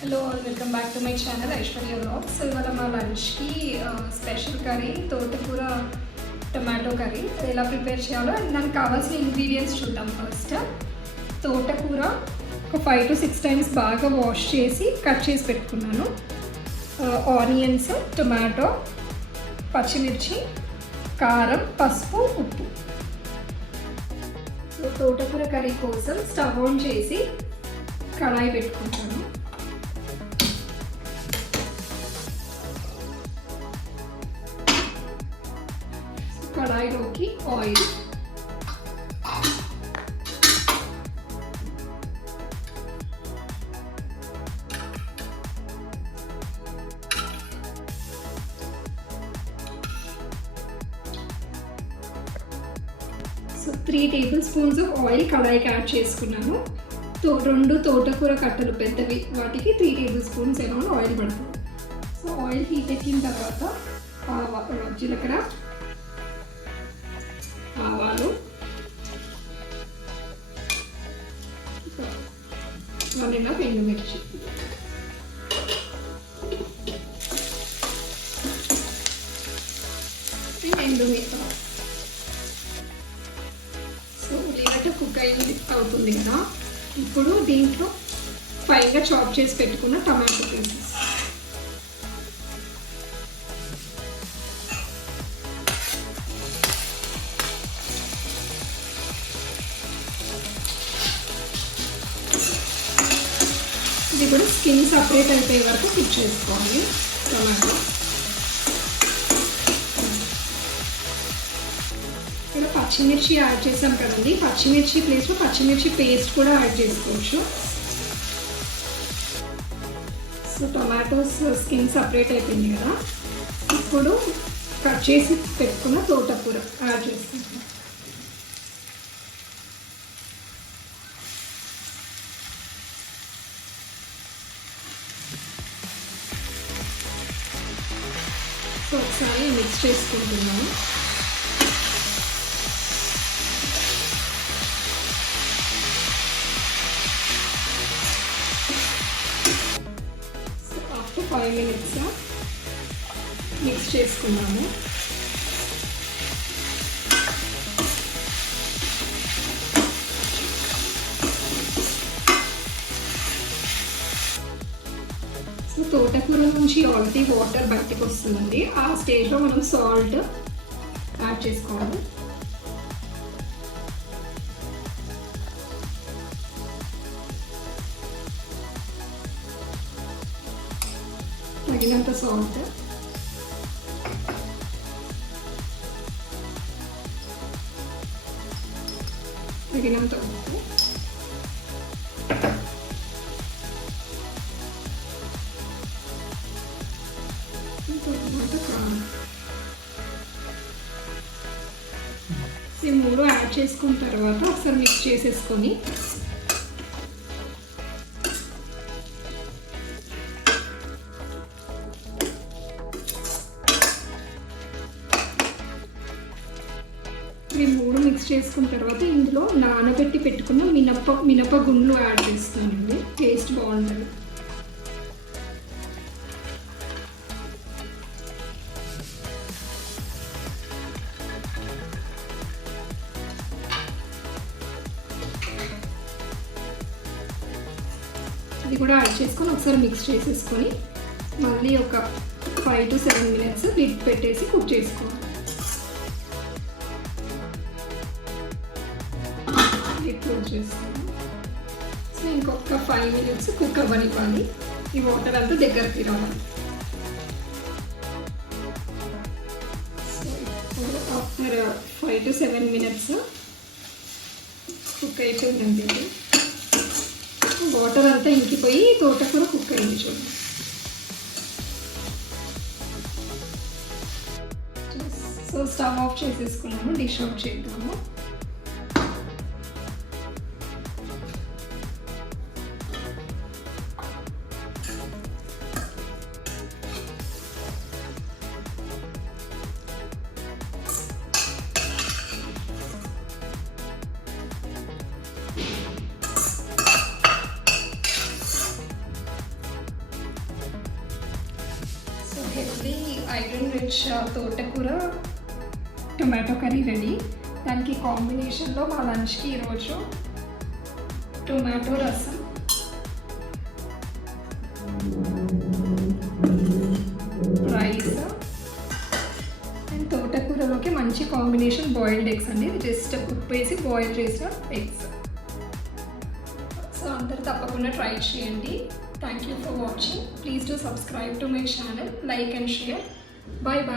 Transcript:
Hello all, welcome back to my channel Aishwarya వ్లాగ్స్. ఇవాళ మా లంచ్కి స్పెషల్ కర్రీ తోటకూర టొమాటో కర్రీ. ఎలా ప్రిపేర్ చేయాలో అండ్ దానికి కావాల్సిన ఇంగ్రీడియంట్స్ చూద్దాం. ఫస్ట్ తోటకూర ఒక 5 to 6 టైమ్స్ బాగా వాష్ చేసి కట్ చేసి పెట్టుకున్నాను. ఆనియన్స్, టొమాటో, పచ్చిమిర్చి, కారం, పసుపు, ఉప్పు. సో తోటకూర కర్రీ కోసం స్టవ్ ఆన్ చేసి కడాయి పెట్టుకుంటాను. కడాయిలోకి oil, so 3 tablespoons of oil కడాయికి యాడ్ చేసుకున్నాను. 2 తోటకూర కట్టలు పెద్దవి, వాటికి 3 టేబుల్ స్పూన్స్ అరౌండ్ ఆయిల్ పడుతుంది. సో ఆయిల్ హీట్ ఎక్కిన తర్వాత జీలకర్ర, ఆవాలు, 1.5 ఎండుమిర్చి, ఎండుమిర్చి. సో ఉల్లిగడ్డ కుక్ అవుతుంది కదా, ఇప్పుడు దీంట్లో ఫైన్గా చాప్ చేసి పెట్టుకున్న టమాటో పీసెస్, ఇది కూడా స్కిన్ సపరేట్ అయిపోయే వరకు కుక్ చేసుకోవాలి. టమాటో ఇక్కడ పచ్చిమిర్చి యాడ్ చేసాం కదండి, పచ్చిమిర్చి ప్లేస్లో పచ్చిమిర్చి పేస్ట్ కూడా యాడ్ చేసుకోవచ్చు. సో టొమాటోస్ స్కిన్ సపరేట్ అయిపోయింది కదా, ఇప్పుడు కట్ చేసి పెట్టుకున్న తోటకూర యాడ్ చేసుకుంటాం. సో ఒకసారి మిక్స్ చేసుకుంటున్నాను. సో ఆఫ్టర్ 5 minutes మిక్స్ చేసుకున్నాము. తోటకూర నుంచి ఆల్రెడీ వాటర్ బయటకు వస్తుందండి. ఆ స్టేజ్లో మనం సాల్ట్ యాడ్ చేసుకోవాలి. తగినంత సాల్ట్, తగినంత ఉప్పు, ఈ 3 యాడ్ చేసుకున్న తర్వాత ఒకసారి మిక్స్ చేసేసుకొని ఈ 3 మిక్స్ చేసుకున్న తర్వాత ఇందులో నానబెట్టి పెట్టుకున్న మినప గుండ్లు యాడ్ చేస్తానండి. టేస్ట్ బాగుంటుంది. ఇది కూడా యాడ్ చేసుకొని ఒకసారి మిక్స్ చేసేసుకొని మళ్ళీ ఒక 5 to 7 minutes లిడ్ పెట్టేసి కుక్ చేసుకోవాలి. లిడ్ క్లోజ్ చేసుకోవాలి. సో ఇంకొక 5 minutes కుక్ అవ్వనివ్వాలి. ఈ వాటర్ అంతా దగ్గరికి రావాలి. సో ఇప్పుడు ఆఫ్టర్ 5 to 7 minutes కుక్ అయిపోయిందండి. వాటర్ అంతా ఇంకిపోయి తోటకూర కుక్ అయింది చూడండి. సో స్టవ్ ఆఫ్ చేసేసుకున్నాము, డిష్ అవుట్ చేద్దాము. సో హెల్దీ ఐరన్ రిచ్ తోటకూర టొమాటో కర్రీ రెడీ. దానికి కాంబినేషన్లో మా లంచ్కి ఈరోజు టొమాటో రసం, రైస్ అండ్ తోటకూరలోకి మంచి కాంబినేషన్ బాయిల్డ్ ఎగ్స్ అండి. ఇది జస్ట్ ఉప్పు వేసి బాయిల్ చేసిన ఎగ్స్. సో అందరు తప్పకుండా ట్రై చేయండి. Thank you for watching. Please do subscribe to my channel, like and share. Bye bye.